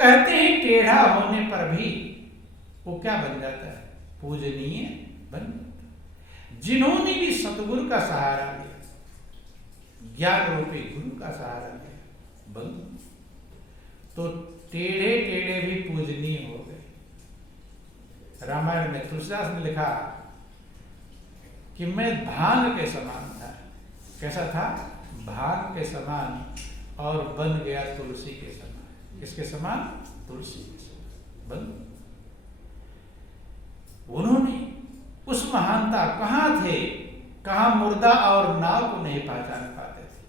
कहते हैं टेढ़ा होने पर भी वो क्या बन जाता है? पूजनीय बन जाता है। जिन्होंने भी सतगुरु का सहारा लिया, ज्ञान रूपी गुरु का सहारा लिया, बन तो टेढ़े टेढ़े भी पूजनीय हो गए। रामायण में तुलसीदास ने लिखा कि मैं भांग के समान था। कैसा था? भांग के समान, और बन गया तुलसी के समान। किसके समान? तुलसी के समान बन। उन्होंने उस महानता कहां थे, कहां मुर्दा और नाव को नहीं पहचान पाते थे।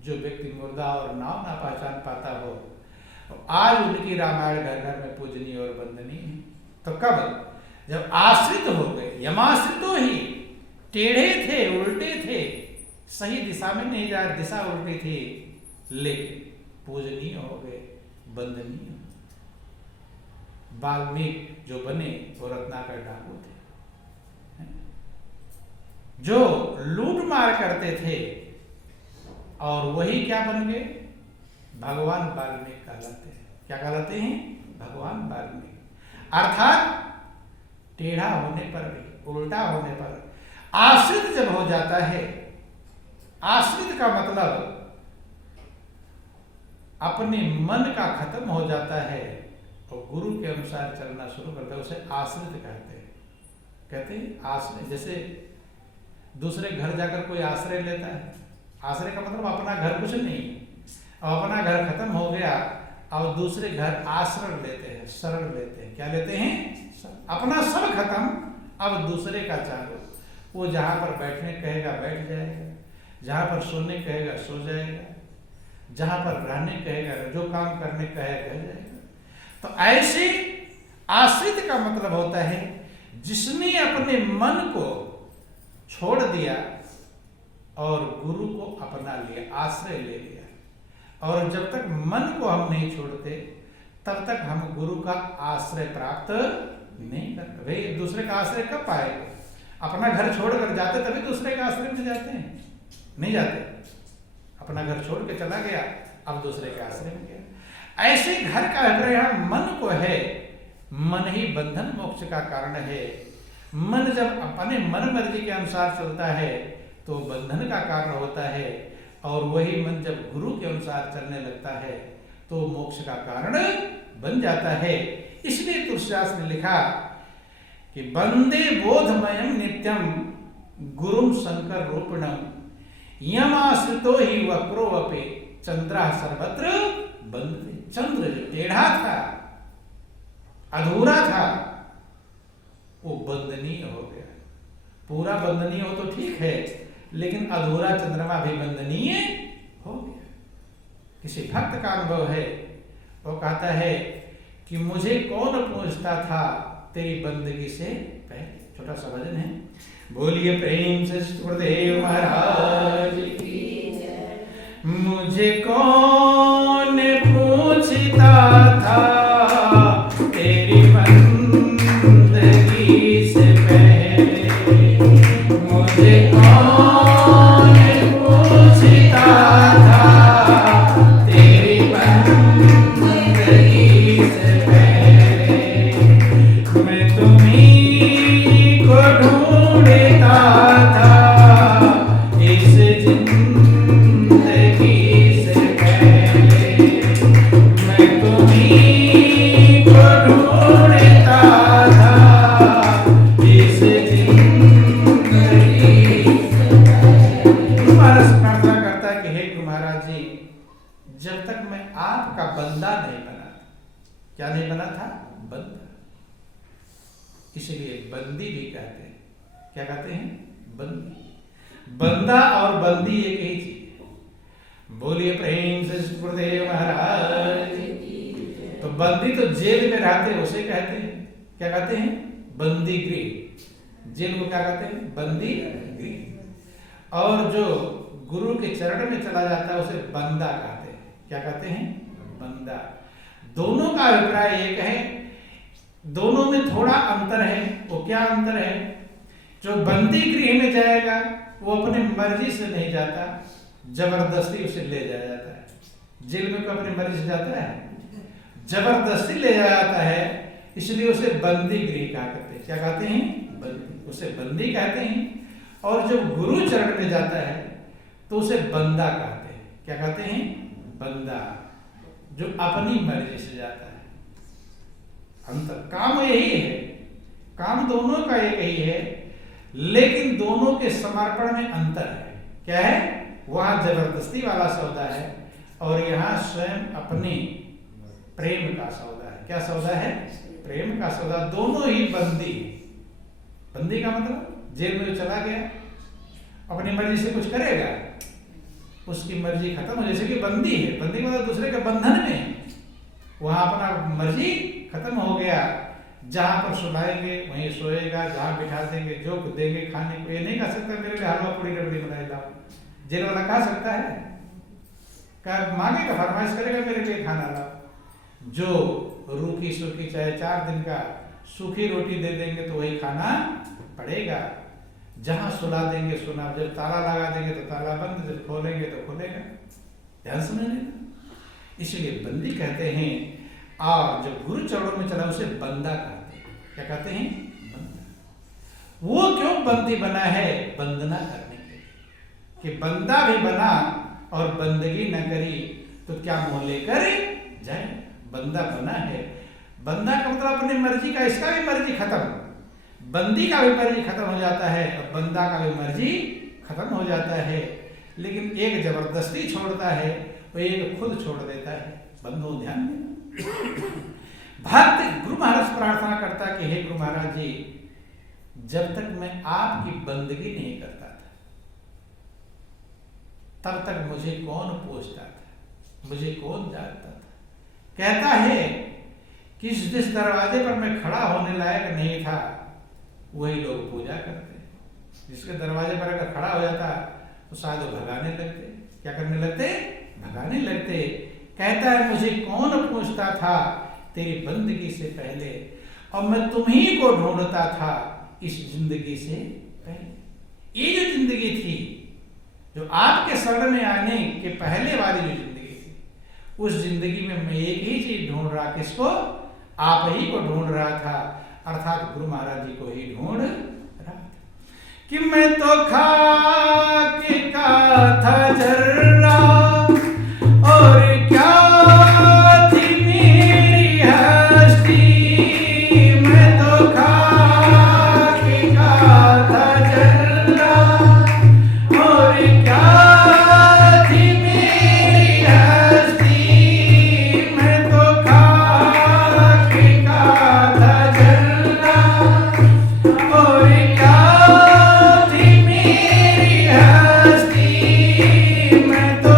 जो व्यक्ति मुर्दा और नाव ना पहचान पाता हो, आज उनकी रामायण घर घर में पूजनीय और वंदनीय है। तो कब? जब आश्रित हो गए। यमाश्रितो ही टेढ़े थे, उल्टे थे, सही दिशा में नहीं जा रहे, दिशा उल्टी थी, लेकिन पूजनीय हो गए, वंदनीय। वाल्मीकि जो बने वो रत्नाकर डाकू थे, जो लूट मार करते थे, और वही क्या बन गए? भगवान वाल्मीकि कहलाते हैं। क्या कहलाते हैं? भगवान वाल्मीकि। अर्थात टेढ़ा होने पर भी, उल्टा होने पर, आश्रित जब हो जाता है, आश्रित का मतलब अपने मन का खत्म हो जाता है और गुरु के अनुसार चलना शुरू करता है, उसे आश्रित कहते हैं। कहते हैं आश्रय। जैसे दूसरे घर जाकर कोई आश्रय लेता है, आश्रय का मतलब अपना घर कुछ नहीं, और अपना घर खत्म हो गया और दूसरे घर आश्रय लेते हैं, शरण लेते हैं। क्या लेते हैं? अपना सब खत्म, अब दूसरे का चालू। वो जहां पर बैठने कहेगा बैठ जाएगा, जहां पर सोने कहेगा सो जाएगा, जहां पर रहने कहेगा, जो काम करने कहेगा कर जाएगा। तो ऐसे आश्रित का मतलब होता है जिसने अपने मन को छोड़ दिया और गुरु को अपना लिया, आश्रय ले लिया। और जब तक मन को हम नहीं छोड़ते तब तक हम गुरु का आश्रय प्राप्त नहीं करते। भाई दूसरे का आश्रय कब पाएंगे? अपना घर छोड़कर जाते तभी दूसरे का आश्रय में जाते हैं, नहीं जाते। अपना घर छोड़ के चला गया, अब दूसरे के आश्रय में गया। ऐसे घर का अभिप्राय मन को है। मन ही बंधन मोक्ष का कारण है। मन जब अपने मन मर्जी के अनुसार चलता है तो बंधन का कारण होता है, और वही मन जब गुरु के अनुसार चलने लगता है तो मोक्ष का कारण बन जाता है। इसलिए तुलसीदास ने लिखा कि वंदे बोधमयम नित्यम गुरुम शंकर रूपिणम यमाश्रितो ही वक्रो अपे चंद्रा सर्वत्र बंधते। चंद्र जो टेढ़ा था, अधूरा था, वो वंदनीय हो गया। पूरा वंदनीय हो तो ठीक है, लेकिन अधूरा चंद्रमा भी वंदनीय हो गया। किसी भक्त का अनुभव है, वो कहता है कि मुझे कौन पूछता था तेरी बंदगी से पहले। छोटा सा भजन है, बोलिए प्रेम से गुरुदेव महाराज की जय। मुझे कौन पूछता था तेरी बंदगी से पहले, मुझे कौन पूछता था तेरी बंदगी से पहले। मैं तुम्हीं को ढूंढता था इस जिंदगी से पहले। मैं तुम्हीं को ढूंढता था इस जिंदगी से पहले। महाराज प्रार्थना करता है कि हे गुरु महाराज जी, जब तक मैं आपका बंदा नहीं बना था। क्या नहीं बना था? बंदा। इसलिए बंदी भी कहते हैं। क्या कहते हैं? बंदी। बंदा और बंदी एक ही चीज है। बोलिए प्रेम से गुरुदेव महाराज। तो बंदी तो जेल में रहते हैं, उसे कहते हैं, क्या कहते हैं? बंदी गृह। जेल को क्या कहते हैं? बंदी गृह। और जो गुरु के चरण में चला जाता है उसे बंदा कहते हैं। क्या कहते हैं? बंदा। दोनों का अभिप्राय एक है, दोनों में थोड़ा अंतर है। वो क्या अंतर है? जो बंदी गृह में जाएगा वो अपनी मर्जी से नहीं जाता, जबरदस्ती उसे ले जाया जाता है। जेल में कोई अपनी मर्जी से जाता है? जबरदस्ती ले जाता है, इसलिए उसे बंदी गृह कहा करते हैं। क्या कहते हैं? बंदी, उसे बंदी कहते हैं। और जब गुरु चरण में जाता है तो उसे बंदा कहते हैं। क्या कहते हैं? बंदा, जो अपनी मर्जी से जाता है। अंतर काम यही है, काम दोनों का एक ही है, लेकिन दोनों के समर्पण में अंतर है। क्या है? वहां जबरदस्ती वाला सौदा है और यहाँ स्वयं अपनी प्रेम का सौदा है। क्या सौदा है? प्रेम का सौदा। दोनों ही बंदी। बंदी का मतलब जेल में चला गया, अपनी मर्जी से कुछ करेगा, उसकी मर्जी खत्म हो, जैसे कि बंदी है। बंदी मतलब दूसरे के बंधन में, वहां अपना मर्जी खत्म हो गया। जहां पर सुलाएंगे वहीं सोएगा, जहां बिठा देंगे, जो देंगे खाने को, ये नहीं कह सकता मेरे लिए हलवा पूरी रबड़ी बनाए लाओ। जेल वाला कह सकता है? क्या मांगेगा, फरमाइश करेगा मेरे लिए खाना लाओ। जो रूखी सूखी चाहे 4 दिन का सूखी रोटी दे देंगे तो वही खाना पड़ेगा। जहां सुला देंगे सुना, जब ताला लगा देंगे तो ताला बंद, जब खोलेंगे तो खोलेगा। ध्यान सुनिए, इसलिए बंदी कहते हैं। और जब गुरु चरणों में चला उसे बंदा कहते हैं। क्या कहते हैं? बंदा। वो क्यों बंदी बना है? बंदना करने के लिए, कि बंदा भी बना और बंदगी न करी तो क्या मोह लेकर जाए। बंदा बना है। बंदा का मतलब अपनी मर्जी का, इसका भी मर्जी खत्म, बंदी का भी मर्जी खत्म हो जाता है और बंदा का भी मर्जी खत्म हो जाता है। लेकिन एक जबरदस्ती छोड़ता है और एक खुद छोड़ देता है। बंधु ध्यान देना। भक्त गुरु महाराज प्रार्थना करता कि हे गुरु महाराज जी, जब तक मैं आपकी बंदगी नहीं करता था तब तक मुझे कौन पूछता था, मुझे कौन जानता था। कहता है कि जिस दरवाजे पर मैं खड़ा होने लायक नहीं था वही लोग पूजा करते। जिसके दरवाजे पर अगर खड़ा हो जाता तो शायद वो भगाने लगते। क्या करने लगते? भगाने लगते। कहता है मुझे कौन पूछता था तेरी बंदगी से पहले, और मैं तुम्ही को ढूंढता था इस जिंदगी से पहले। ये जो जिंदगी थी, जो आपके शरण में आने के पहले वाली जो जिंदगी थी, उस जिंदगी में मैं एक ही चीज ढूंढ रहा, किसको? आप ही को ढूंढ रहा था, अर्थात गुरु महाराज जी को ही ढूंढ रहा था। कि मैं तो खाक का था जर्रा और क्या थी मेरी हस्ती। मैं तो खाक का था जर्रा और क्या थी मेरी हस्ती। मैं तो खाक का था जर्रा और क्या थी मेरी हस्ती। मैं तो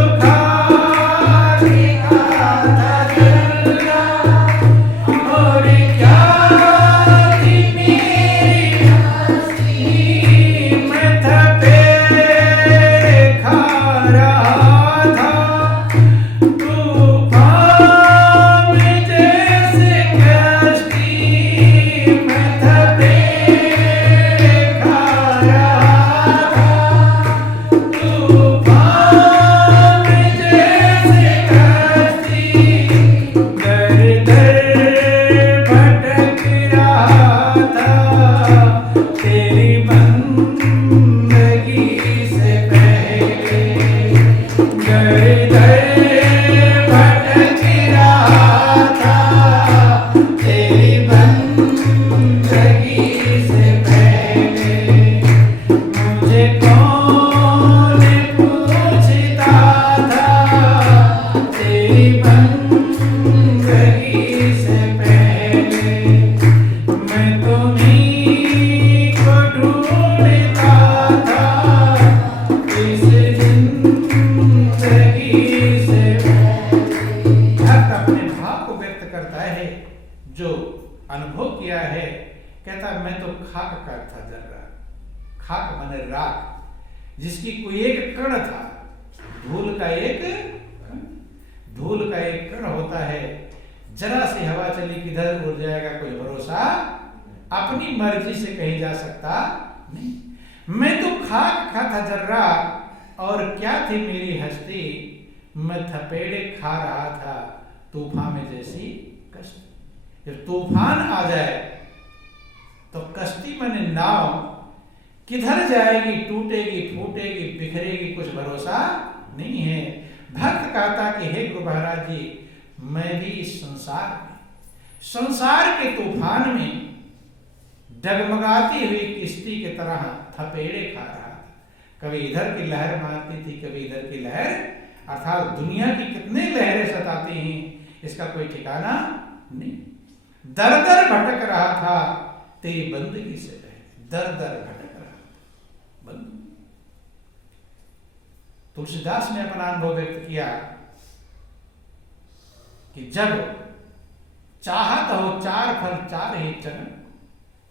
जिसकी कोई एक कण था, धूल का एक कण होता है, जरा सी हवा चली किधर उड़ जाएगा कोई भरोसा, अपनी मर्जी से कहीं जा सकता नहीं। मैं तो खाक खा था जर्रा और क्या थी मेरी हस्ती। मैं थपेड़े खा रहा था तूफान में जैसी कश्ती। जब तूफान आ जाए तो कश्ती माने नाव किधर जाएगी, टूटेगी, फूटेगी, बिखरेगी, कुछ भरोसा नहीं है। भक्त कहता कि हे गुरु महाराज जी, मैं भी इस संसार के तूफान में डगमगाती हुई किश्ती की तरह थपेड़े खा रहा था। कभी इधर की लहर मारती थी, कभी इधर की लहर, अर्थात दुनिया की कितने लहरें सताती हैं इसका कोई ठिकाना नहीं। दर दर भटक रहा था तेरी बंदगी से पहले, दर दर भटक रहा था बंदगी। तुलसीदास ने अपना अनुभव व्यक्त किया कि जब चाहत हो चार फल चार ही चरण।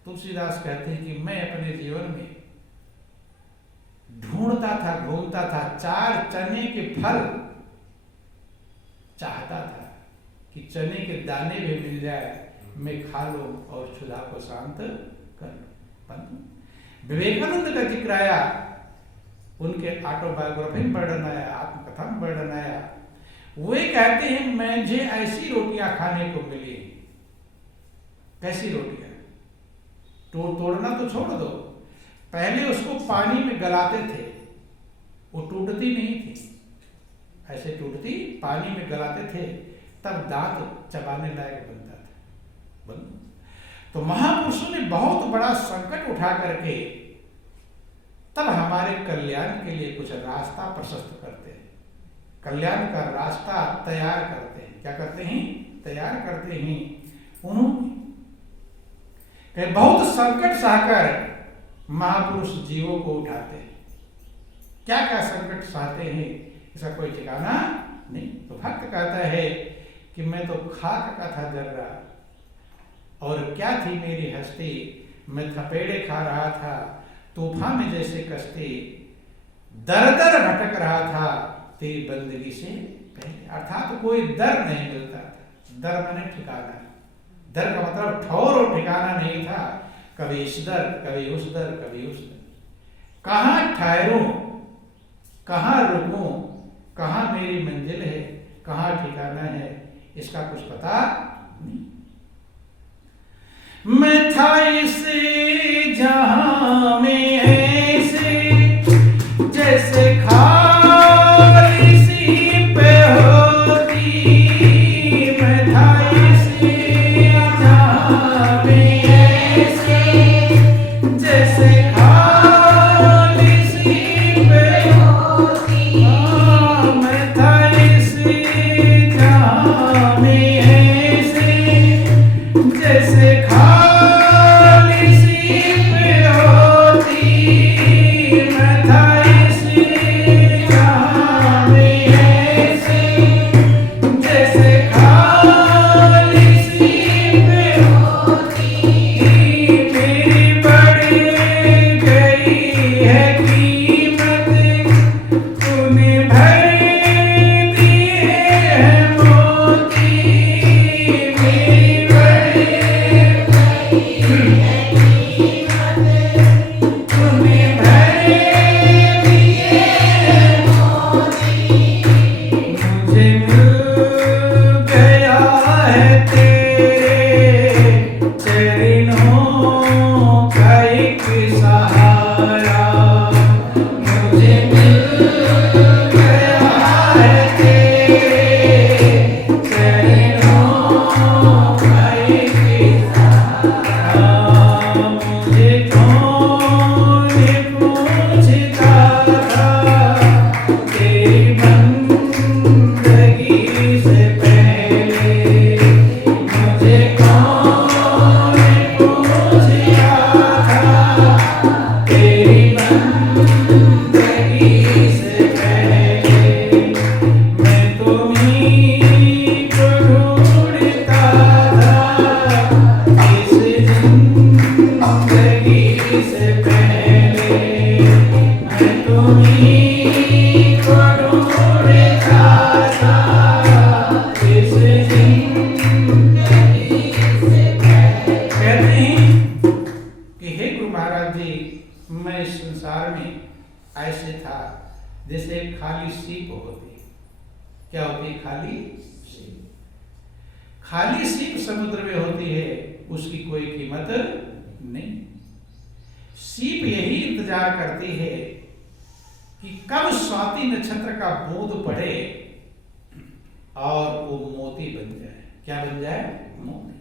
तुलसीदास कहते हैं कि मैं अपने जीवन में ढूंढता था, घूमता था, चार चने के फल चाहता था कि चने के दाने भी मिल जाए, मैं खा लूं और क्षुधा को शांत कर लूं। विवेकानंद का जिक्र आया, उनके ऑटोबायोग्राफी में वर्णन आया, आत्मकथा में वर्णन आया। वे कहते हैं मुझे ऐसी रोटियां खाने को मिली। कैसी रोटियां? तोड़ना तो छोड़ दो, पहले उसको पानी में गलाते थे, वो टूटती नहीं थी, ऐसे टूटती, पानी में गलाते थे, तब दांत चबाने लायक बनता था। तो महापुरुषों ने बहुत बड़ा संकट उठा करके तब हमारे कल्याण के लिए कुछ रास्ता प्रशस्त करते हैं, कल्याण का रास्ता तैयार करते हैं। क्या करते हैं? तैयार करते हैं। उन्होंने बहुत संकट सहकर महापुरुष जीवों को उठाते हैं। क्या क्या संकट सहते हैं इसका कोई ठिकाना नहीं। तो भक्त कहता है कि मैं तो खाक का था जर्रा, और क्या थी मेरी हस्ती, मैं थपेड़े खा रहा था तूफान में जैसे कश्ती, दर दर भटक रहा था तेरी बंदगी से पहले। अर्थात कोई दर नहीं मिलता था। दर माने ठिकाना, दर का मतलब ठौर और ठिकाना नहीं था। कभी इस दर, कभी उस दर, कभी उस दर। कहाँ ठहरूं, कहाँ रुकूं, कहाँ मेरी मंजिल है, कहाँ ठिकाना है, इसका कुछ पता नहीं। मैं था इस जहां में ऐसे जैसे खाली सी पे होती। मैं था इस जहां में ऐसे जैसे खाली सी पे होती। मैं था इस जहां में ऐसे जैसे खाली सी पे होती। मैं था इस जहां में ऐसे जैसे खाली सी पे होती। मेरी बढ़ गई है कीमत, तूने भर दिए हैं मोती। मेरी बढ़ गई है कीमत, तूने भर दिए हैं मोती। मुझे मिल गया है तेरे चरणों का एक सहारा। मुझे मिल गया है तेरे चरणों का एक सहारा। मुझे कौन पूछता था तेरी बंदगी से पहले। मुझे कौन पूछता था तेरी बंदगी से पहले। मैं तुम्हीं को ढूंढता था इस जिंदगी से पहले। मैं तुम्हीं को ढूंढता था इस जिंदगी से पहले। कहते हैं कि हे गुरु महाराज जी, मैं इस संसार में ऐसे था जैसे एक खाली सीप होती। क्या होती? खाली सीप। खाली सीप समुद्र में होती है उसकी कोई कीमत नहीं। सीप यही इंतजार करती है कि कब स्वाति नक्षत्र का बूंद पड़े और वो मोती बन जाए। क्या बन जाए? मोती।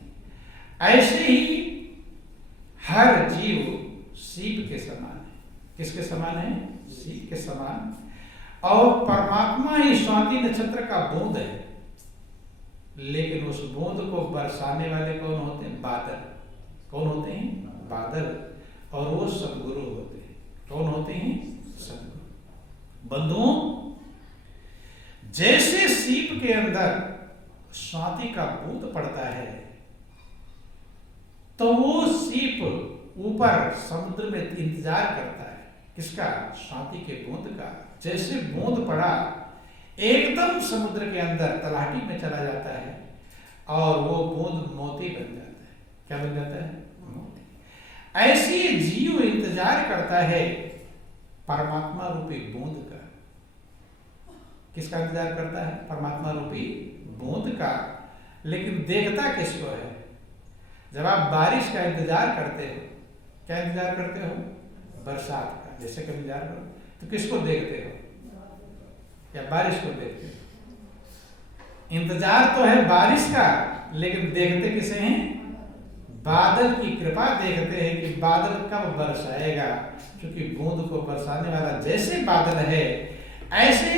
ऐसे ही हर जीव सीप के समान है। किसके समान है? सीप के समान। और परमात्मा ही स्वाति नक्षत्र का बूंद है, लेकिन उस बूंद को बरसाने वाले कौन होते हैं? बादल। कौन होते हैं? बादल। और वो सदगुरु होते हैं। कौन होते हैं? सदगुरु। बंधुओं, जैसे सीप के अंदर स्वाति का बूंद पड़ता है तो वो सीप ऊपर समुद्र में इंतजार करता है। किसका? स्वाति के बूंद का। जैसे बूंद पड़ा एकदम समुद्र के अंदर तलहटी में चला जाता है और वो बूंद मोती बन जाता है। क्या बन जाता है? मोती। ऐसे जीव इंतजार करता है परमात्मा रूपी बूंद का। किसका इंतजार करता है? परमात्मा रूपी बूंद का। लेकिन देखता किसको है? जब आप बारिश का इंतजार करते हो, क्या इंतजार करते हो? बरसात का। जैसे कभी इंतजार करो तो किसको देखते हो? या बारिश को देखते हो? इंतजार तो है बारिश का, लेकिन देखते किसे हैं? बादल की कृपा देखते हैं कि बादल कब बरसाएगा। क्योंकि बूंद को बरसाने वाला जैसे बादल है, ऐसे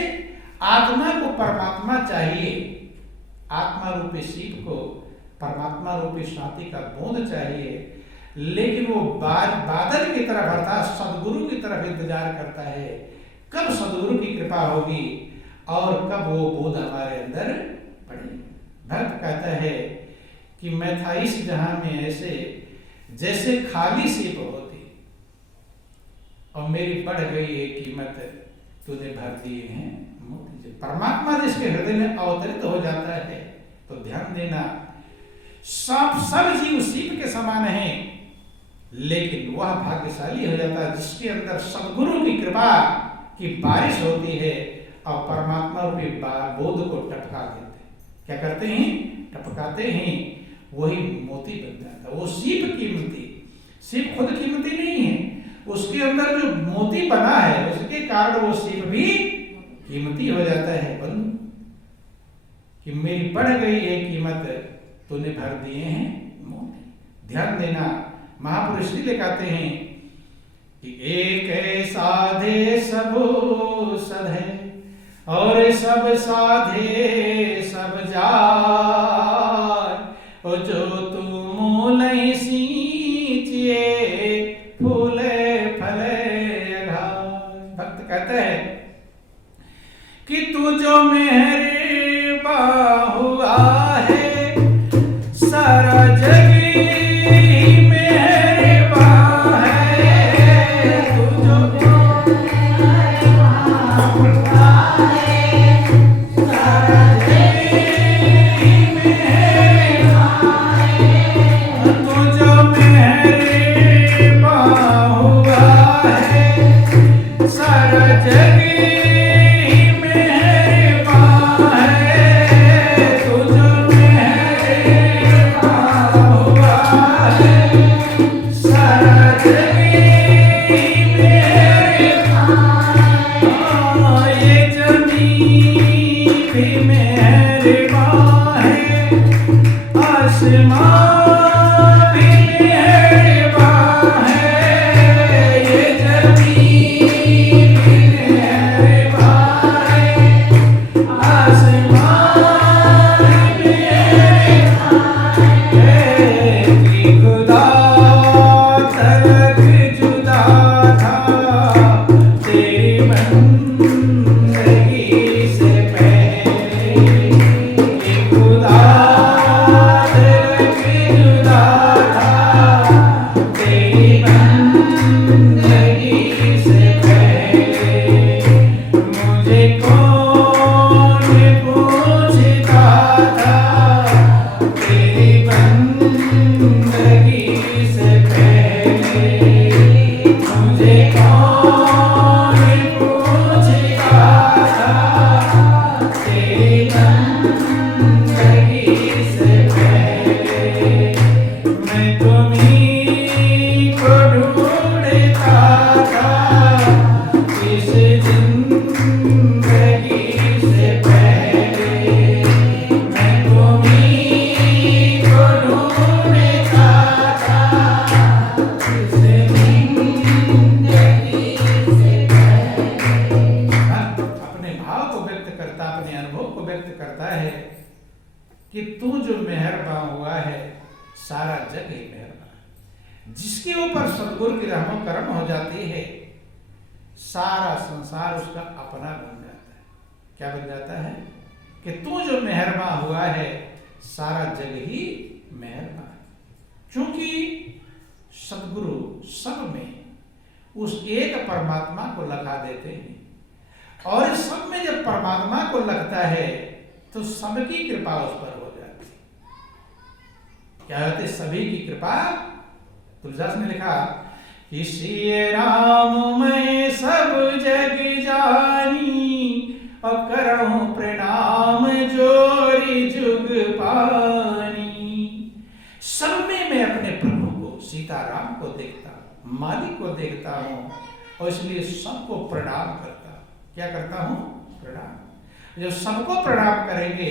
आत्मा को परमात्मा चाहिए। आत्मा रूपी सीप को परमात्मा रूपी स्वाति का बूंद चाहिए, लेकिन वो बादल की तरफ अर्थात सदगुरु की तरफ इंतजार करता है कब सदगुरु की कृपा होगी और कब वो बूंद हमारे अंदर पड़ेगी। भक्त कहता है कि मैं था इस जहां में ऐसे जैसे खाली सीप होती और मेरी बढ़ गई है कीमत, तूने भर दिए हैं मोती। परमात्मा जिसके हृदय में अवतरित हो जाता है तो ध्यान देना, सब जीव सीप के समान हैं, लेकिन वह भाग्यशाली हो जाता है जिसके अंदर सदगुरु की कृपा की बारिश होती है और परमात्मा रूपी बोध को टपका देते हैं। क्या करते हैं? टपकाते हैं, वही मोती बन जाता है। वो सीप कीमती, सीप खुद कीमती नहीं है, उसके अंदर जो मोती बना है उसके कारण वो सीप भी कीमती हो जाता है। बंधु, कि मेरी बढ़ गई है कीमत, तूने भर दिए हैं मोती। ध्यान देना, महापुरुष जी कहते हैं कि एक साधे सब सधे और सब साधे सब जाय, जो तू मूलहि सींचिए फूले फले अघाय। भक्त कहते हैं कि तू जो मेरे बाहुआ है सारा जग जुदा था जो मेहरबान हुआ है सारा जग ही मेहरबान। जिसके ऊपर सदगुरु की रहमत करम हो जाती है सारा संसार उसका अपना बन जाता है। क्या बन जाता है कि तू जो मेहरबान हुआ है सारा जग ही मेहरबान। क्योंकि सदगुरु सब में उस एक परमात्मा को लगा देते हैं और इस सब में जब परमात्मा को लगता है तो सबकी कृपा उस पर हो जाती है। क्या होते सभी की कृपा। तुलसीदास ने लिखा कि श्री राम मैं सब जग जानी और करहूं प्रणाम जोरी जुग पानी। सब में मैं अपने प्रभु को सीताराम को देखता हूं, मालिक को देखता हूं और इसलिए सबको प्रणाम करता हूं। क्या करता हूं? प्रणाम। जब सबको प्रणाम करेंगे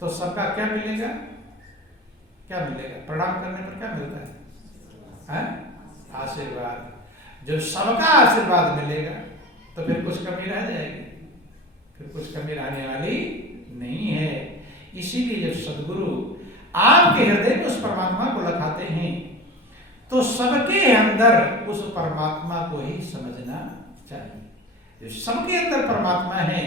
तो सबका क्या मिलेगा? क्या मिलेगा? प्रणाम करने पर क्या मिलता है? आशीर्वाद। जब सबका आशीर्वाद मिलेगा तो फिर कुछ कमी रह जाएगी? फिर कुछ कमी रहने वाली नहीं है। इसीलिए जब सदगुरु आपके हृदय में उस परमात्मा को लखाते हैं तो सबके अंदर उस परमात्मा को ही समझना चाहिए। जो सबके अंदर परमात्मा है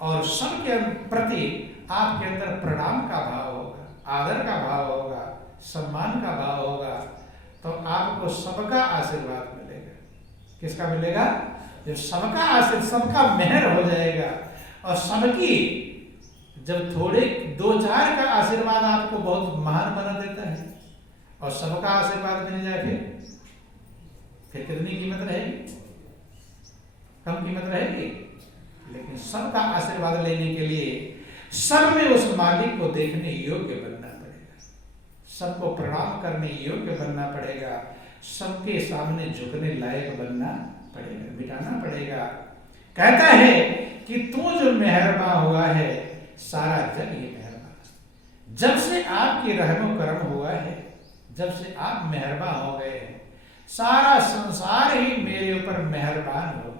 और सबके प्रति आपके अंदर प्रणाम का भाव होगा, आदर का भाव होगा, सम्मान का भाव होगा तो आपको सबका आशीर्वाद मिलेगा। किसका मिलेगा? जब सबका आशीर्वाद, सबका मेहर हो जाएगा और सबकी जब थोड़े दो चार का आशीर्वाद आपको बहुत महान बना देता है और सबका आशीर्वाद मिल जाए फिर कितनी कीमत रहेगी? कम कीमत रहेगी। लेकिन सबका आशीर्वाद लेने के लिए सब में उस मालिक को देखने योग्य बनना पड़ेगा, सबको प्रणाम करने योग्य बनना पड़ेगा, सबके सामने झुकने लायक बनना पड़ेगा, मिटाना पड़ेगा। कहता है कि तू जो मेहरबान हुआ है सारा जग ही मेहरबान। जब से आपकी रहमो करम हुआ है, जब से आप मेहरबान हो गए हैं सारा संसार ही मेरे ऊपर मेहरबान हो गया।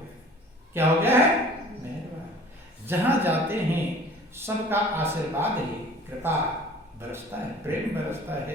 क्या हो गया है? मेहरबान। जहां जाते हैं सबका आशीर्वाद ही, कृपा बरसता है, प्रेम बरसता है।